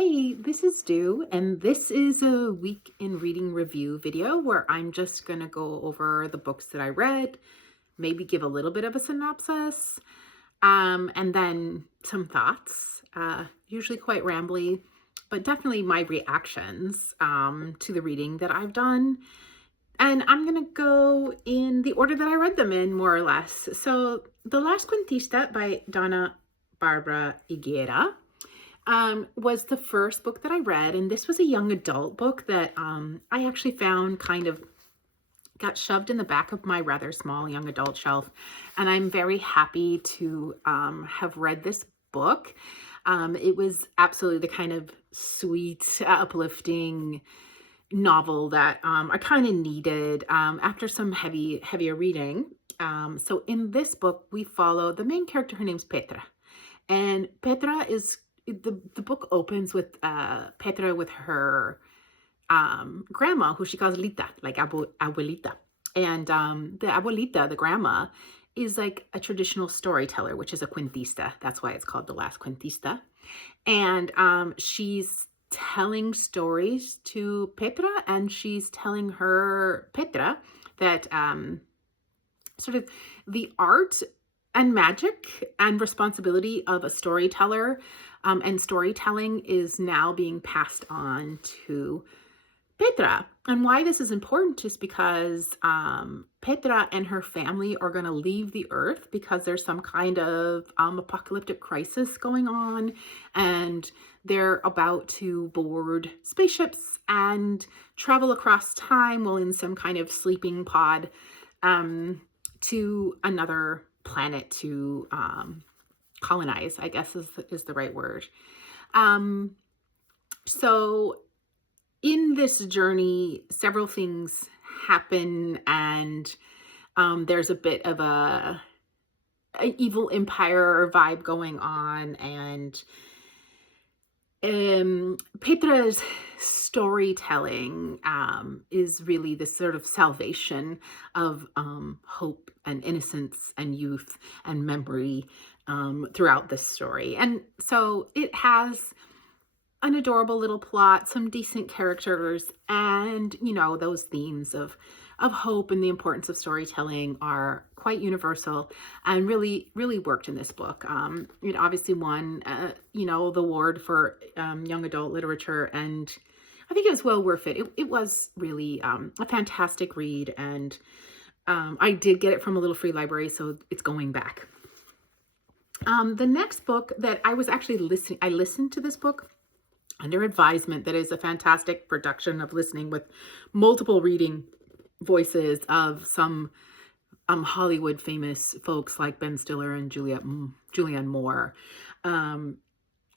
Hey, this is Stu, and this is a week in reading review video where I'm just going to go over the books that I read, maybe give a little bit of a synopsis, and then some thoughts, usually quite rambly, but definitely my reactions to the reading that I've done. And I'm going to go in the order that I read them in, more or less. So, The Last Cuentista by Donna Barbara Higuera was the first book that I read, and this was a young adult book that I actually found kind of got shoved in the back of my rather small young adult shelf, and I'm very happy to have read this book. It was absolutely the kind of sweet, uplifting novel that I kind of needed after some heavier reading. So in this book, we follow the main character. Her name's Petra, and Petra is the book opens with Petra with her grandma, who she calls Lita, like abuelita. And the abuelita, the grandma, is like a traditional storyteller, which is a cuentista. That's why it's called The Last Cuentista. And she's telling stories to Petra, and she's telling her Petra that sort of the art and magic and responsibility of a storyteller and storytelling is now being passed on to Petra. And why this is important is because Petra and her family are going to leave the earth because there's some kind of apocalyptic crisis going on, and they're about to board spaceships and travel across time while in some kind of sleeping pod to another planet to colonize, I guess is the right word. So in this journey, several things happen, and there's a bit of an evil empire vibe going on, and Petra's storytelling is really this sort of salvation of hope and innocence and youth and memory throughout this story. And so it has an adorable little plot, some decent characters, and those themes of hope and the importance of storytelling are quite universal and really worked in this book. It obviously won the award for young adult literature, and I think it was well worth it. It was really a fantastic read, and I did get it from a little free library, so it's going back. The next book that I was actually I listened to this book under advisement. That is a fantastic production of listening with multiple reading voices of some Hollywood famous folks like Ben Stiller and Julianne Moore.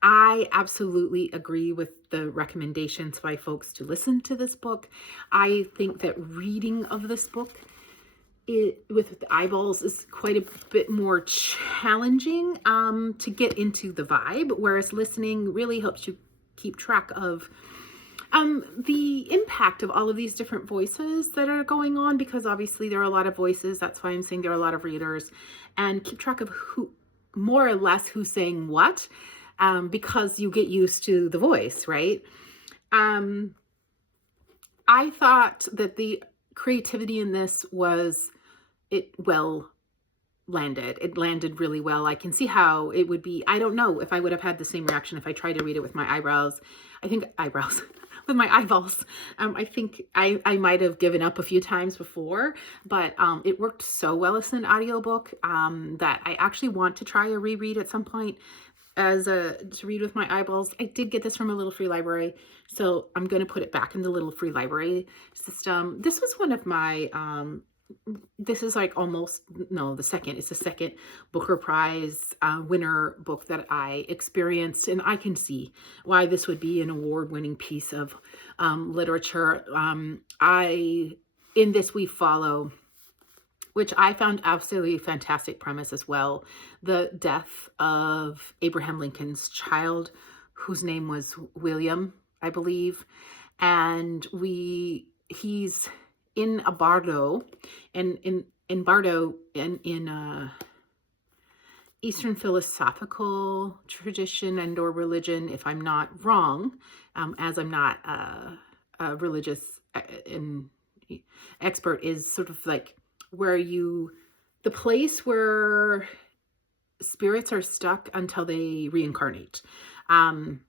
I absolutely agree with the recommendations by folks to listen to this book. I think that reading of this book with the eyeballs is quite a bit more challenging to get into the vibe, whereas listening really helps you keep track of the impact of all of these different voices that are going on, because obviously there are a lot of voices. That's why I'm saying there are a lot of readers, and keep track of who, more or less, who's saying what, because you get used to the voice, right? I thought that the creativity in this was landed. It landed really well. I can see how it would be. I don't know if I would have had the same reaction if I tried to read it with my eyebrows. With my eyeballs. I think I might have given up a few times before, but it worked so well as an audiobook that I actually want to try a reread at some point to read with my eyeballs. I did get this from a little free library, so I'm going to put it back in the little free library system. This was one of my this is like it's the second Booker Prize winner book that I experienced, and I can see why this would be an award-winning piece of literature. In this we follow, which I found absolutely fantastic premise as well, the death of Abraham Lincoln's child, whose name was William, I believe, and he's in a bardo, and in bardo, in Eastern philosophical tradition and or religion, if I'm not wrong, as I'm not a religious in, expert, is sort of like where the place where spirits are stuck until they reincarnate. Um,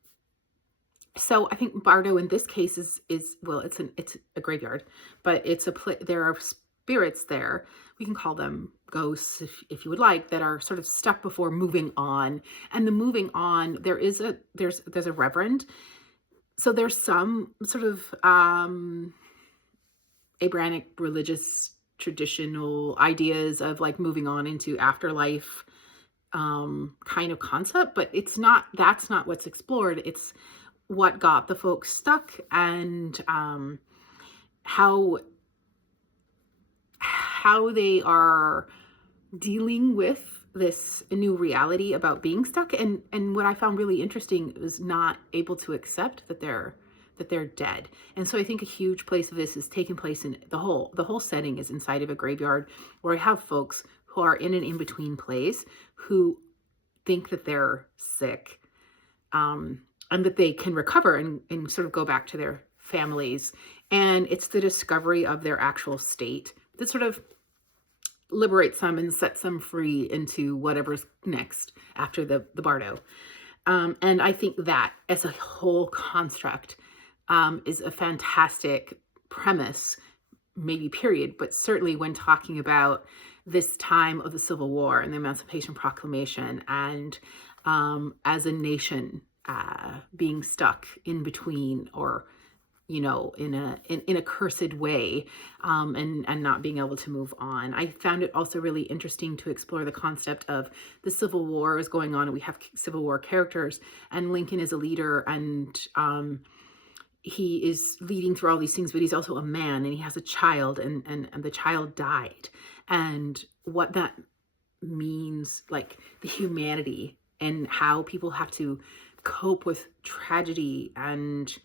so I think Bardo in this case is well, it's a graveyard, but there are spirits there. We can call them ghosts if you would like, that are sort of stuck before moving on. And the moving on, there's a reverend. So there's some sort of Abrahamic religious traditional ideas of like moving on into afterlife kind of concept, but that's not what's explored. It's what got the folks stuck, and how they are dealing with this new reality about being stuck. And what I found really interesting was not able to accept that they're dead. And so I think a huge place of this is taking place in the whole setting is inside of a graveyard, where I have folks who are in an in-between place who think that they're sick, and that they can recover and sort of go back to their families. And it's the discovery of their actual state that sort of liberates them and sets them free into whatever's next after the Bardo. And I think that as a whole construct is a fantastic premise, maybe period, but certainly when talking about this time of the Civil War and the Emancipation Proclamation, and as a nation being stuck in between, or in a cursed way, and not being able to move on. I found it also really interesting to explore the concept of the Civil War is going on, and we have Civil War characters, and Lincoln is a leader, and he is leading through all these things, but he's also a man, and he has a child, and the child died, and what that means, like the humanity and how people have to cope with tragedy and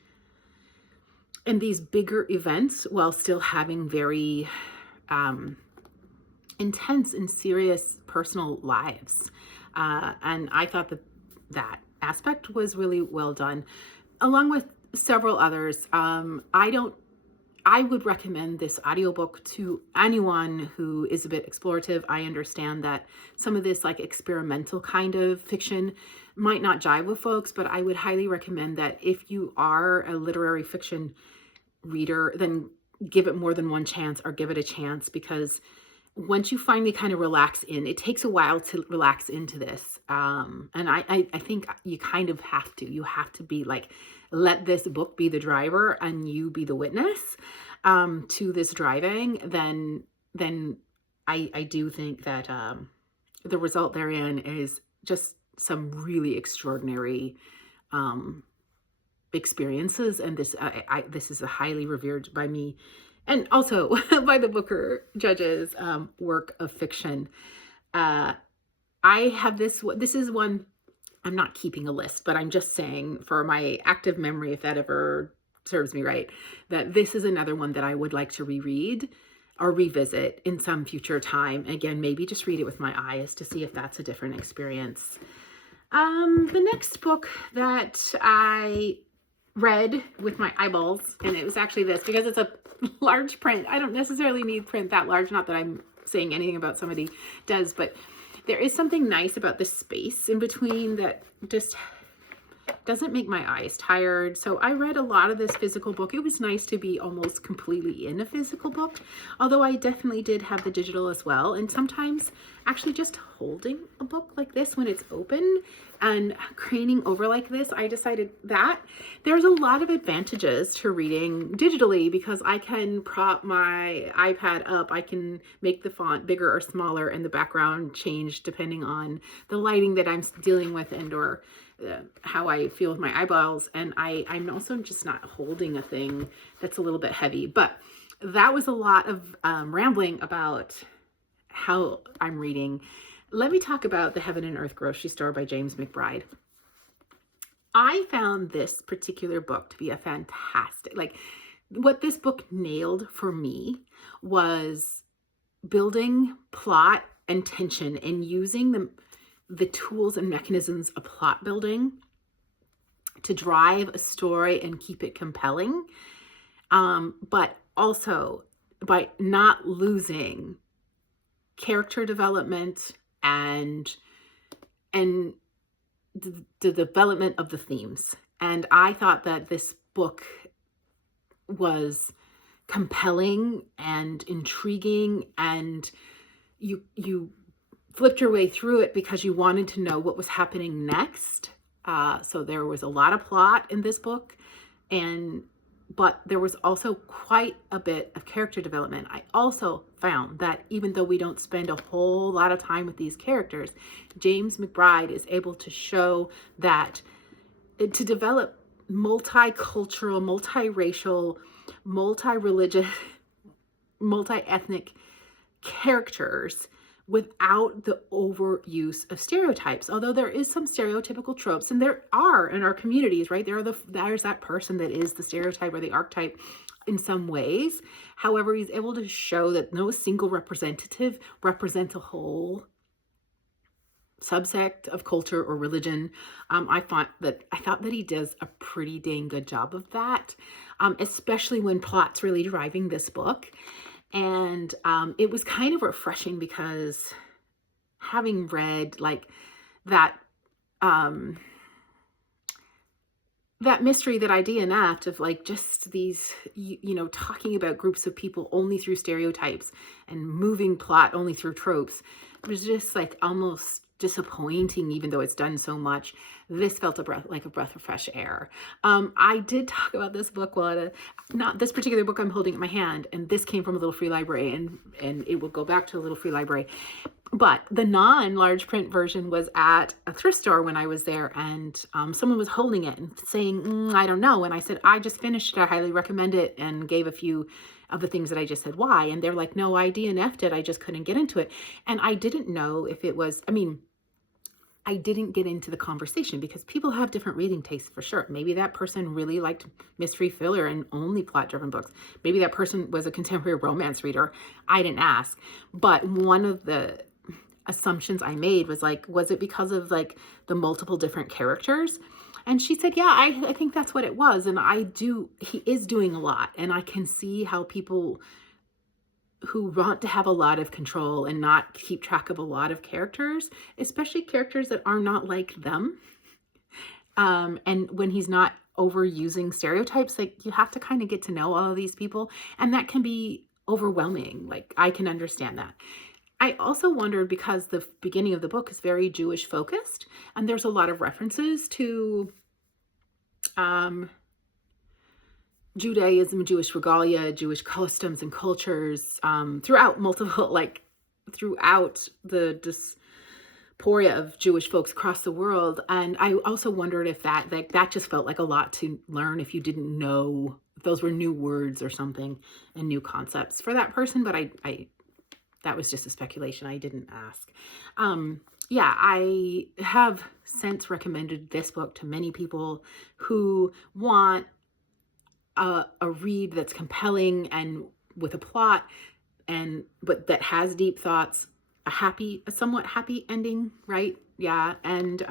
these bigger events while still having very intense and serious personal lives. And I thought that aspect was really well done, along with several others. I would recommend this audiobook to anyone who is a bit explorative. I understand that some of this like experimental kind of fiction might not jive with folks, but I would highly recommend that if you are a literary fiction reader, then give it more than one chance, or give it a chance, because once you finally kind of relax in, it takes a while to relax into this. And I think you kind of have to be like, let this book be the driver and you be the witness to this driving. Then I do think that the result therein is just some really extraordinary experiences. And this is a highly revered by me, and also by the Booker judges, work of fiction. I have this is one, I'm not keeping a list, but I'm just saying for my active memory, if that ever serves me right, that this is another one that I would like to reread or revisit in some future time. Again, maybe just read it with my eyes to see if that's a different experience. The next book that I read with my eyeballs, and it was actually this, because it's a large print. I don't necessarily need print that large, not that I'm saying anything about somebody does, but there is something nice about the space in between that just doesn't make my eyes tired. So I read a lot of this physical book. It was nice to be almost completely in a physical book, although I definitely did have the digital as well. And sometimes actually just holding a book like this when it's open and craning over like this, I decided that there's a lot of advantages to reading digitally, because I can prop my iPad up, I can make the font bigger or smaller, and the background change depending on the lighting that I'm dealing with and or how I feel with my eyeballs. And I'm also just not holding a thing that's a little bit heavy. But that was a lot of rambling about how I'm reading. Let me talk about The Heaven and Earth Grocery Store by James McBride. I found this particular book to be a fantastic, like what this book nailed for me was building plot and tension and using the tools and mechanisms of plot building to drive a story and keep it compelling, but also by not losing character development and the development of the themes. And I thought that this book was compelling and intriguing, and you flipped your way through it because you wanted to know what was happening next. So there was a lot of plot in this book, but there was also quite a bit of character development. I also found that even though we don't spend a whole lot of time with these characters, James McBride is able to show that to develop multicultural, multiracial, multi-religious, multi-ethnic characters without the overuse of stereotypes. Although there is some stereotypical tropes, and there are in our communities, right? There's that person that is the stereotype or the archetype in some ways. However, he's able to show that no single representative represents a whole subsect of culture or religion. I thought that he does a pretty dang good job of that, especially when plot's really driving this book. And it was kind of refreshing because having read like that that mystery that I DNF'd of like just these, talking about groups of people only through stereotypes and moving plot only through tropes, it was just like almost disappointing, even though it's done so much. This felt like a breath of fresh air. I did talk about this book not this particular book I'm holding in my hand, and this came from a little free library, and it will go back to a little free library. But the non-large print version was at a thrift store when I was there, and someone was holding it and saying, I don't know. And I said, I just finished it. I highly recommend it, and gave a few of the things that I just said why. And they're like, no, I DNF'd it. I just couldn't get into it. And I didn't know if it was, I didn't get into the conversation because people have different reading tastes for sure. Maybe that person really liked mystery thriller and only plot-driven books. Maybe that person was a contemporary romance reader. I didn't ask. But one of the assumptions I made was like, was it because of like the multiple different characters? And she said, yeah, I think that's what it was. And he is doing a lot. And I can see how people who want to have a lot of control and not keep track of a lot of characters, especially characters that are not like them. And when he's not overusing stereotypes, like you have to kind of get to know all of these people, and that can be overwhelming. Like I can understand that. I also wondered because the beginning of the book is very Jewish focused, and there's a lot of references to Judaism, Jewish regalia, Jewish customs and cultures throughout the diaspora of Jewish folks across the world. And I also wondered if that just felt like a lot to learn if you didn't know if those were new words or something and new concepts for that person. But I that was just a speculation. I didn't ask. I have since recommended this book to many people who want a read that's compelling and with a plot, but that has deep thoughts, a somewhat happy ending, right? Yeah, and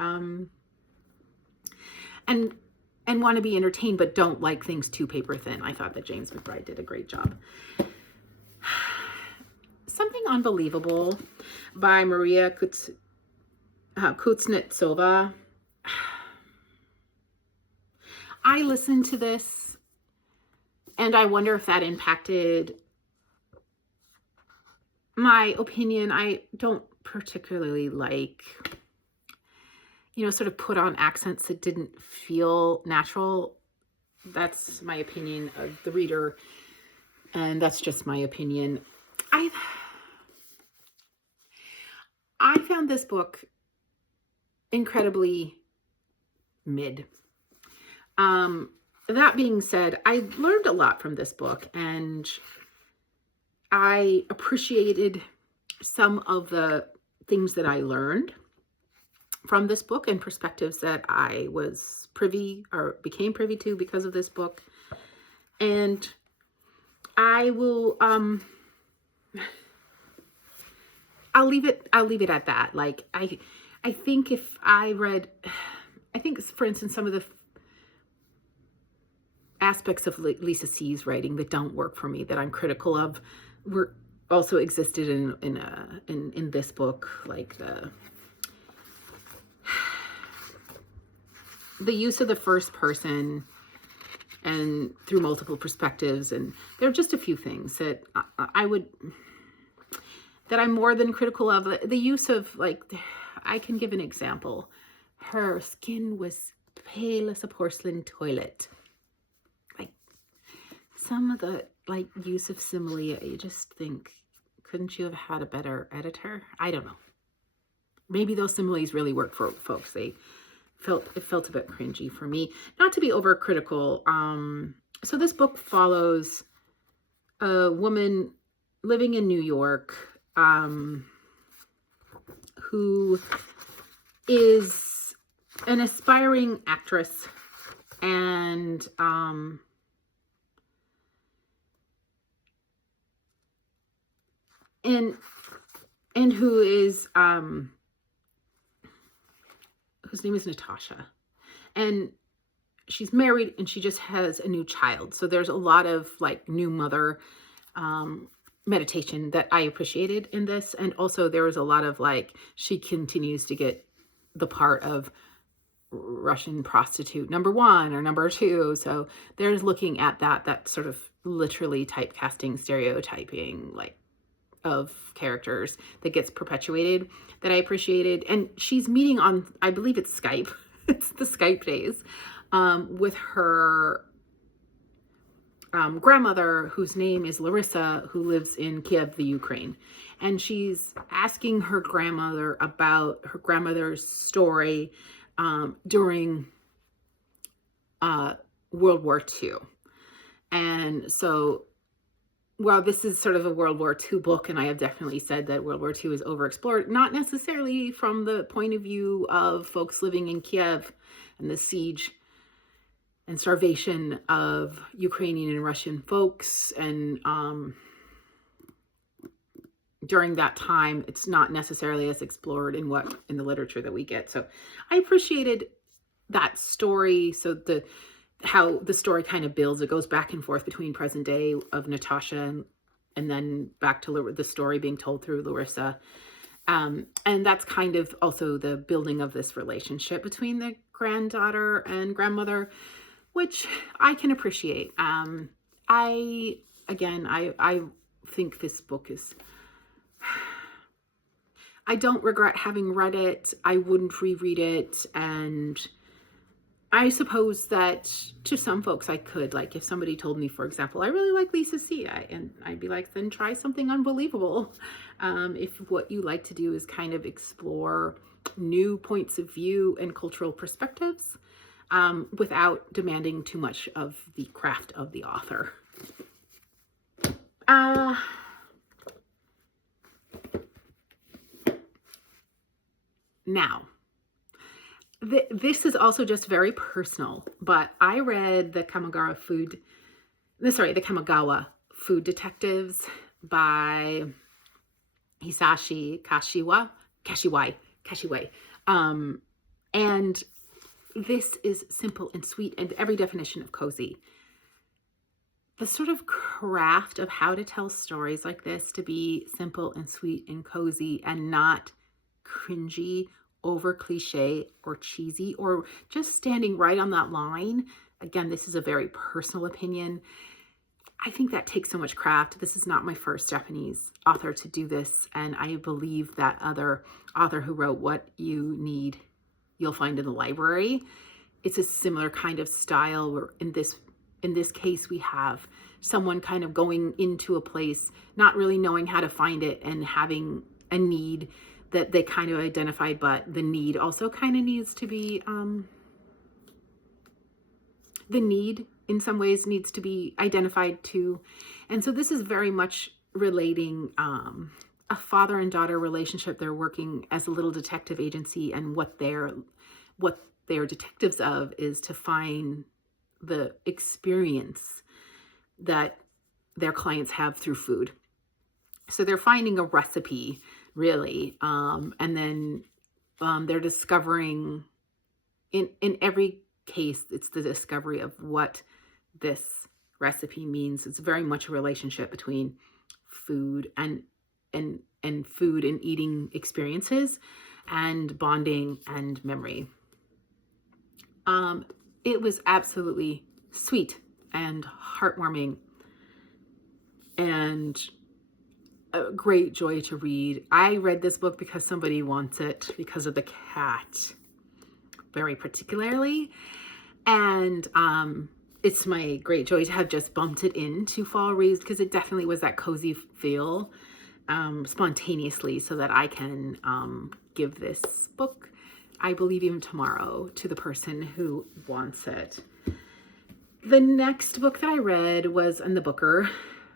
want to be entertained, but don't like things too paper thin. I thought that James McBride did a great job. Something Unbelievable by Maria Kuznetsova. I listened to this and I wonder if that impacted my opinion. I don't particularly like, sort of put on accents that didn't feel natural. That's my opinion of the reader, and that's just my opinion. I found this book incredibly mid. That being said, I learned a lot from this book, and I appreciated some of the things that I learned from this book and perspectives that I was became privy to because of this book. And I will, I'll leave it at that. Like, I I think if I read, I think, for instance, some of the aspects of Lisa C's writing that don't work for me, that I'm critical of, were also existed in this book, like the use of the first person and through multiple perspectives. And there are just a few things that that I'm more than critical of. The use of, like, I can give an example. Her skin was pale as a porcelain toilet. Like, some of the, like, use of simile, you just think, couldn't you have had a better editor? I don't know. Maybe those similes really work for folks. It felt a bit cringy for me. Not to be overcritical. So this book follows a woman living in New York, who is an aspiring actress, and who is whose name is Natasha, and she's married and she just has a new child. So there's a lot of, like, new mother meditation that I appreciated in this. And also there was a lot of, like, she continues to get the part of Russian prostitute number 1 or number 2. So there's looking at that sort of literally typecasting, stereotyping, like, of characters that gets perpetuated, that I appreciated. And she's meeting on, I believe it's Skype. It's the Skype days, with her grandmother, whose name is Larissa, who lives in Kiev, the Ukraine. And she's asking her grandmother about her grandmother's story during World War II. And so, well, this is sort of a World War II book, and I have definitely said that World War II is overexplored, not necessarily from the point of view of folks living in Kiev and the siege and starvation of Ukrainian and Russian folks. And during that time, it's not necessarily as explored in the literature that we get. So I appreciated that story. So how the story kind of builds. It goes back and forth between present day of Natasha and then back to the story being told through Larissa. And that's kind of also the building of this relationship between the granddaughter and grandmother, which I can appreciate. I think this book is, I don't regret having read it. I wouldn't reread it. And I suppose that to some folks I could, like, if somebody told me, for example, I really like Lisa C, and I'd be like, then try something unbelievable. If what you like to do is kind of explore new points of view and cultural perspectives, without demanding too much of the craft of the author. Now, this is also just very personal, but I read the Kamigawa Food Detectives by Hisashi Kashiwai. And this is simple and sweet and every definition of cozy. The sort of craft of how to tell stories like this to be simple and sweet and cozy and not cringy, over cliche or cheesy, or just standing right on that line. Again, this is a very personal opinion. I think that takes so much craft. This is not my first Japanese author to do this, and I believe that other author who wrote What You Need, You'll Find in the Library. It's a similar kind of style where in this case we have someone kind of going into a place, not really knowing how to find it and having a need that they kind of identified, but the need also kind of needs to be, the need in some ways needs to be identified too. And so this is very much relating a father and daughter relationship. They're working as a little detective agency, and what they're detectives of is to find the experience that their clients have through food. So they're finding a recipe, really, and then They're discovering, in every case, it's the discovery of what this recipe means. It's very much a relationship between food and food and eating experiences and bonding and memory. It was absolutely sweet and heartwarming and a great joy to read. I read this book because somebody wants it, because of the cat, very particularly. And it's my great joy to have just bumped it into fall reads, because it definitely was that cozy feel spontaneously, so that I can give this book, I believe even tomorrow, to the person who wants it. The next book that I read was in the Booker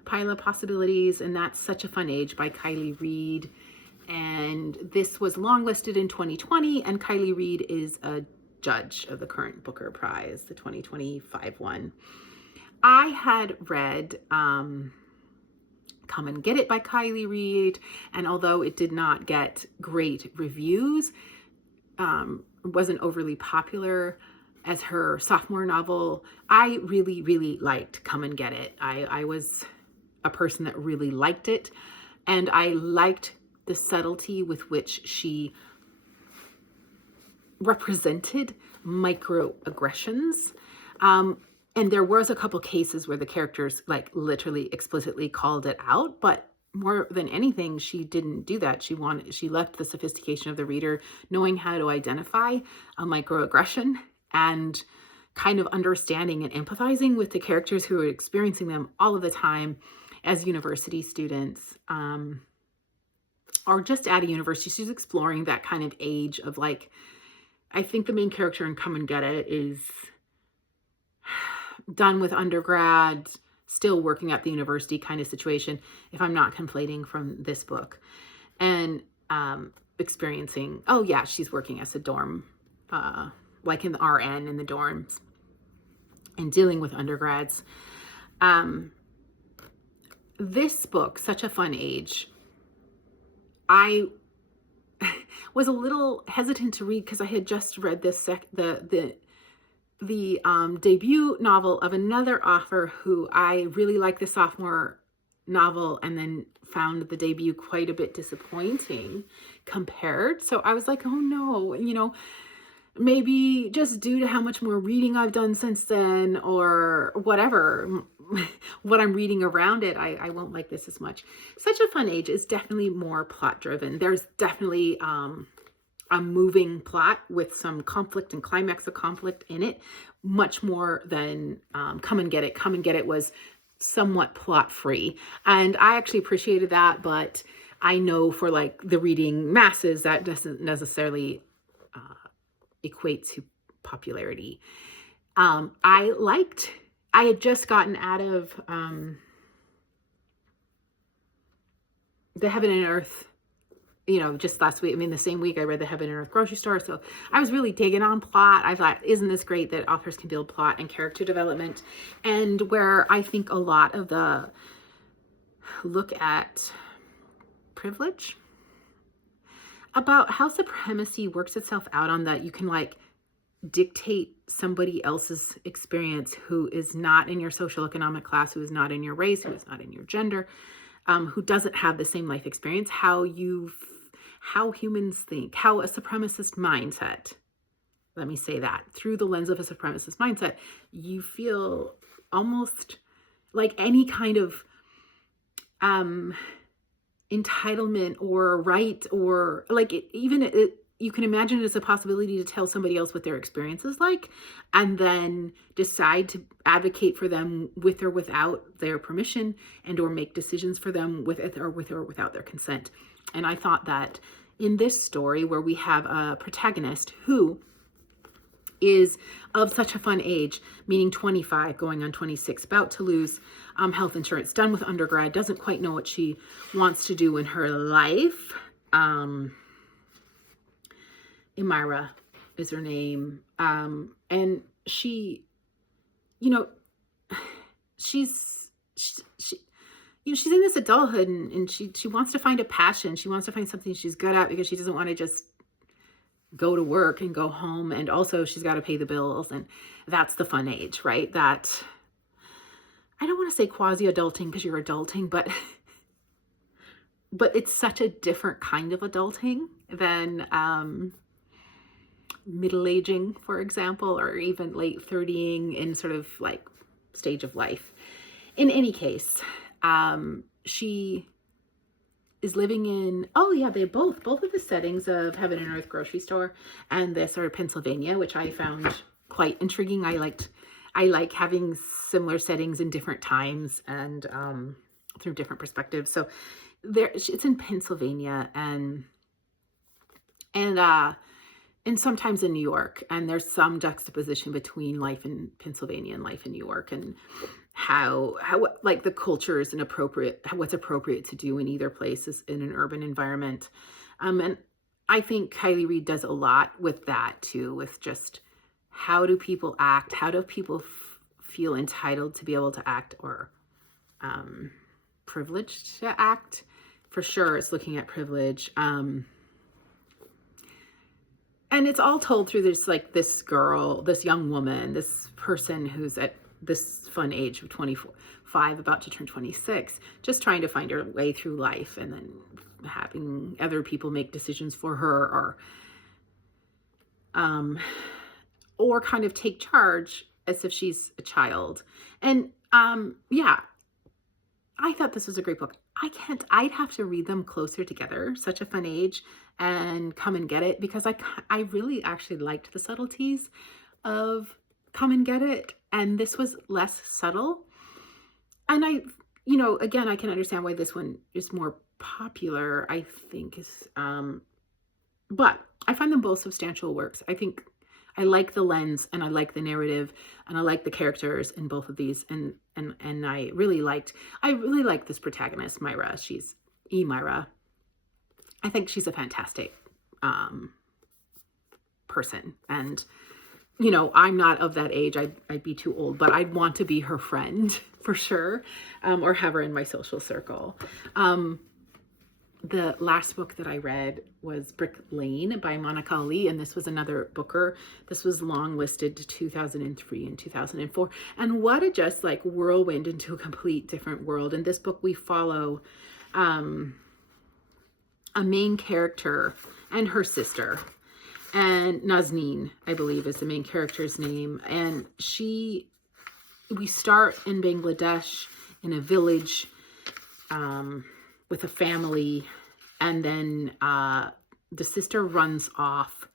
pile of possibilities, and that's Such a Fun Age by Kiley Reid. And this was longlisted in 2020, and Kiley Reid is a judge of the current Booker Prize, the 2025 one. I had read Come and Get It by Kiley Reid, and although it did not get great reviews, wasn't overly popular as her sophomore novel, I really, really liked Come and Get It. I was a person that really liked it, and I liked the subtlety with which she represented microaggressions. And there was a couple cases where the characters like literally explicitly called it out, but more than anything, she didn't do that. She left the sophistication of the reader knowing how to identify a microaggression and kind of understanding and empathizing with the characters who are experiencing them all of the time as university students, or just at a university. She's exploring that kind of age of like, I think the main character in Come and Get It is done with undergrad, still working at the university kind of situation, if I'm not conflating from this book, and experiencing, oh yeah, she's working as a dorm, like in the RN in the dorms, and dealing with undergrads. This book, Such a Fun Age, I was a little hesitant to read because I had just read this the debut novel of another author who I really liked, the sophomore novel, and then found the debut quite a bit disappointing compared. So I was like, oh no, maybe just due to how much more reading I've done since then, or whatever, what I'm reading around it, I won't like this as much. Such a Fun Age is definitely more plot driven. There's definitely a moving plot with some conflict and climax of conflict in it, much more than Come and Get It. Come and Get It was somewhat plot free, and I actually appreciated that, but I know for like the reading masses that doesn't necessarily equate to popularity. I had just gotten out of The Heaven and Earth, just last week. I mean, the same week I read The Heaven and Earth Grocery Store. So I was really digging on plot. I thought, isn't this great that authors can build plot and character development? And where I think a lot of the look at privilege, about how supremacy works itself out on that you can like dictate somebody else's experience who is not in your social economic class, who is not in your race, who is not in your gender, who doesn't have the same life experience, how humans think, how a supremacist mindset, let me say that, through the lens of a supremacist mindset, you feel almost like any kind of entitlement or right, or like you can imagine it as a possibility to tell somebody else what their experience is like, and then decide to advocate for them with or without their permission, and or make decisions for them with or without their consent. And I thought that in this story, where we have a protagonist who is of such a fun age, meaning 25 going on 26, about to lose health insurance, done with undergrad, doesn't quite know what she wants to do in her life. Amira is her name. And she, she's in this adulthood, and she wants to find a passion. She wants to find something she's good at, because she doesn't want to just go to work and go home, and also she's got to pay the bills, and that's the fun age, right? That, I don't want to say quasi-adulting because you're adulting, but it's such a different kind of adulting than middle-aging, for example, or even late 30ing in sort of like stage of life. In any case, she is living in, oh yeah, they both of the settings of Heaven and Earth grocery store and this are Pennsylvania, which I found quite intriguing. I like having similar settings in different times and through different perspectives. So it's in Pennsylvania and sometimes in New York, and there's some juxtaposition between life in Pennsylvania and life in New York, and how like the culture is what's appropriate to do in either place is in an urban environment. And I think Kiley Reid does a lot with that too, with just how do people act, how do people feel entitled to be able to act, or privileged to act. For sure, it's looking at privilege. And it's all told through this girl, this young woman, this person who's at this fun age of 25, about to turn 26, just trying to find her way through life, and then having other people make decisions for her, or kind of take charge as if she's a child. And yeah, I thought this was a great book. I'd have to read them closer together, such a fun age, and Come and Get It, because I really actually liked the subtleties of Come and Get It, and this was less subtle. And again, I can understand why this one is more popular, I think, but I find them both substantial works. I think I like the lens, and I like the narrative, and I like the characters in both of these, and I really liked this protagonist, Myra. She's Myra. I think she's a fantastic person, and I'm not of that age. I'd be too old, but I'd want to be her friend for sure, or have her in my social circle. The last book that I read was Brick Lane by Monica Ali, and this was another Booker. This was long listed to 2003 and 2004. And what a just like whirlwind into a complete different world. In this book, we follow a main character and her sister. And Nazneen, I believe, is the main character's name. And we start in Bangladesh in a village with a family, and then the sister runs off,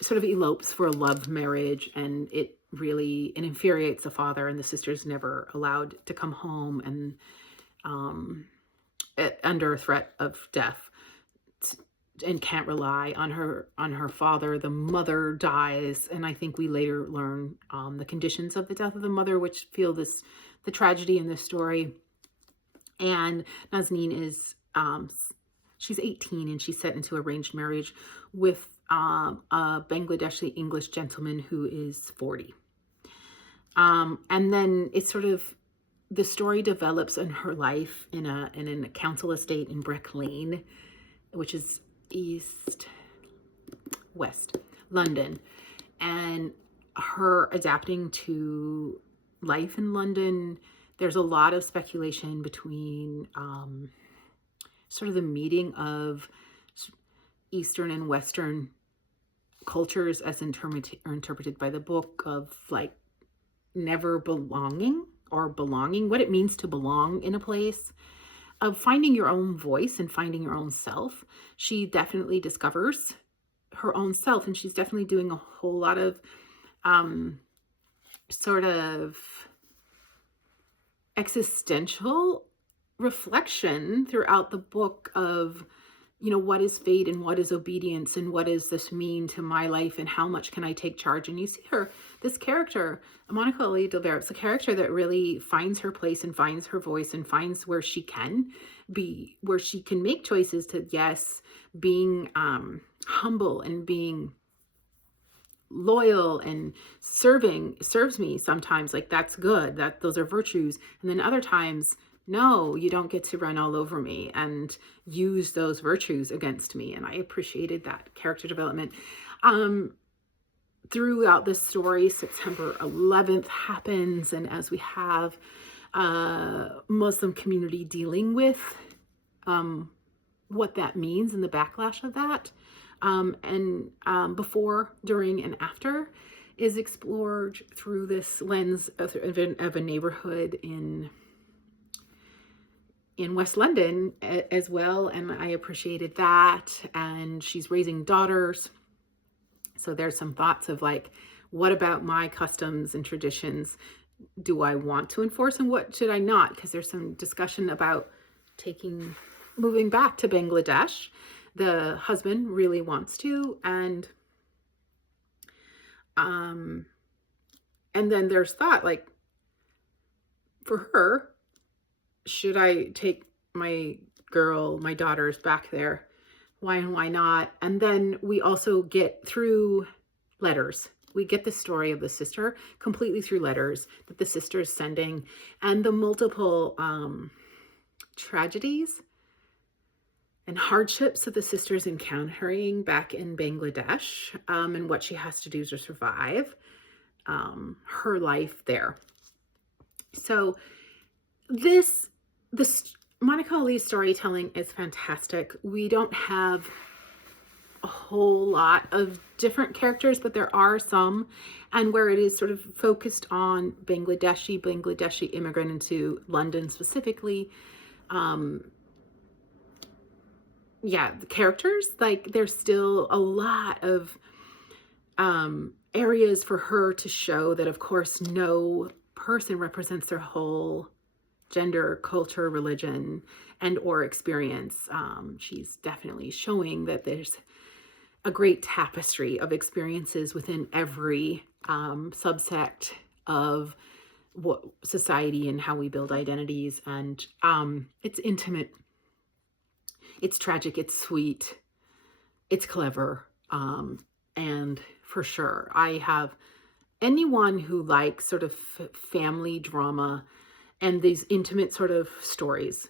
sort of elopes for a love marriage, and it infuriates the father, and the sister's never allowed to come home, and under threat of death, and can't rely on her father. The mother dies, and I think we later learn the conditions of the death of the mother, which feel the tragedy in this story. And Nazneen is she's 18, and she's set into arranged marriage with a Bangladeshi English gentleman who is 40. And then it's sort of, the story develops in her life in a council estate in Brick Lane, which is west London, and her adapting to life in London. There's a lot of speculation between sort of the meeting of Eastern and Western cultures as interpreted by the book, of like never belonging or belonging, what it means to belong in a place, of finding your own voice and finding your own self. She definitely discovers her own self, and she's definitely doing a whole lot of sort of existential reflection throughout the book of, what is fate and what is obedience, and what does this mean to my life, and how much can I take charge? And you see this character, Monica Ali develops a character that really finds her place and finds her voice and finds where she can be, where she can make choices to, yes, being humble and being loyal and serves me sometimes, like that's good, those are virtues. And then other times, No, you don't get to run all over me and use those virtues against me. And I appreciated that character development. Throughout this story, September 11th happens, and as we have Muslim community dealing with what that means and the backlash of that, before, during, and after is explored through this lens of a neighborhood in West London as well, and I appreciated that. And she's raising daughters, so there's some thoughts of like, what about my customs and traditions do I want to enforce, and what should I not? Because there's some discussion about moving back to Bangladesh. The husband really wants to, and then there's thought like, for her, should I take my daughters back there? Why and why not? And then we also get through letters. We get the story of the sister completely through letters that the sister is sending, and the multiple tragedies and hardships that the sister is encountering back in Bangladesh, and what she has to do to survive her life there. So this Monica Ali's storytelling is fantastic. We don't have a whole lot of different characters, but there are some, and where it is sort of focused on Bangladeshi immigrant into London specifically. The characters, like, there's still a lot of areas for her to show that, of course, no person represents their whole gender, culture, religion, and or experience. She's definitely showing that there's a great tapestry of experiences within every subsect of what society and how we build identities. And it's intimate, it's tragic, it's sweet, it's clever, and for sure, I have anyone who likes sort of family drama and these intimate sort of stories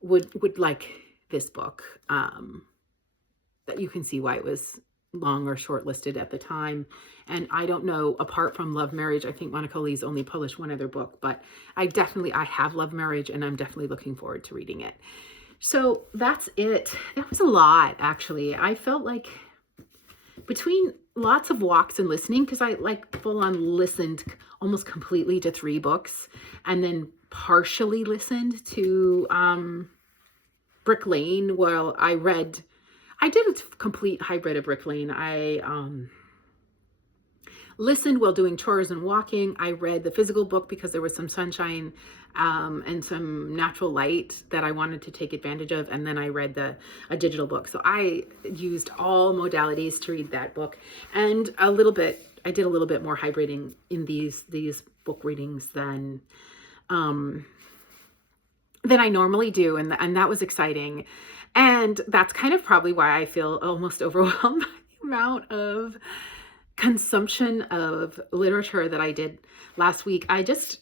would like this book. That you can see why it was long or shortlisted at the time. And I don't know, apart from Love Marriage, I think Monica Ali's only published one other book, but I have Love Marriage, and I'm definitely looking forward to reading it. So that's it. That was a lot, actually. I felt like between lots of walks and listening, because I like full on listened almost completely to 3 books, and then partially listened to Brick Lane while I did a complete hybrid of Brick Lane. I listened while doing chores and walking. I read the physical book because there was some sunshine and some natural light that I wanted to take advantage of. And then I read a digital book. So I used all modalities to read that book. And I did a little bit more hybriding in these book readings than I normally do. And that was exciting. And that's kind of probably why I feel almost overwhelmed by the amount of consumption of literature that I did last week. I just,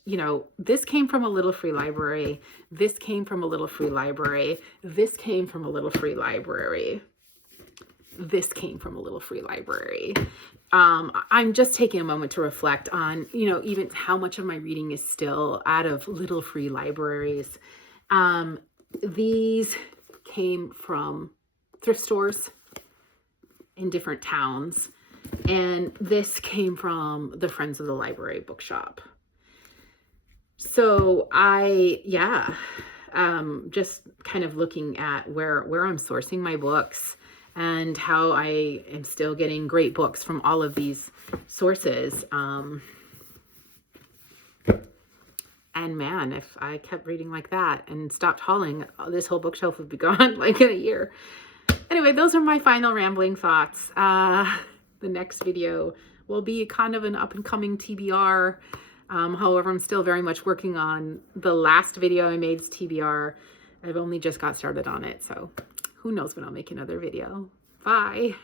this came from a little free library. This came from a little free library. This came from a little free library. This came from a little free library. I'm just taking a moment to reflect on, even how much of my reading is still out of little free libraries. These came from thrift stores in different towns, and this came from the Friends of the Library bookshop. So just kind of looking at where I'm sourcing my books and how I am still getting great books from all of these sources. And man, if I kept reading like that and stopped hauling, this whole bookshelf would be gone like in a year. Anyway, those are my final rambling thoughts. The next video will be kind of an up-and-coming TBR. However, I'm still very much working on the last video I made's TBR. I've only just got started on it, so who knows when I'll make another video. Bye.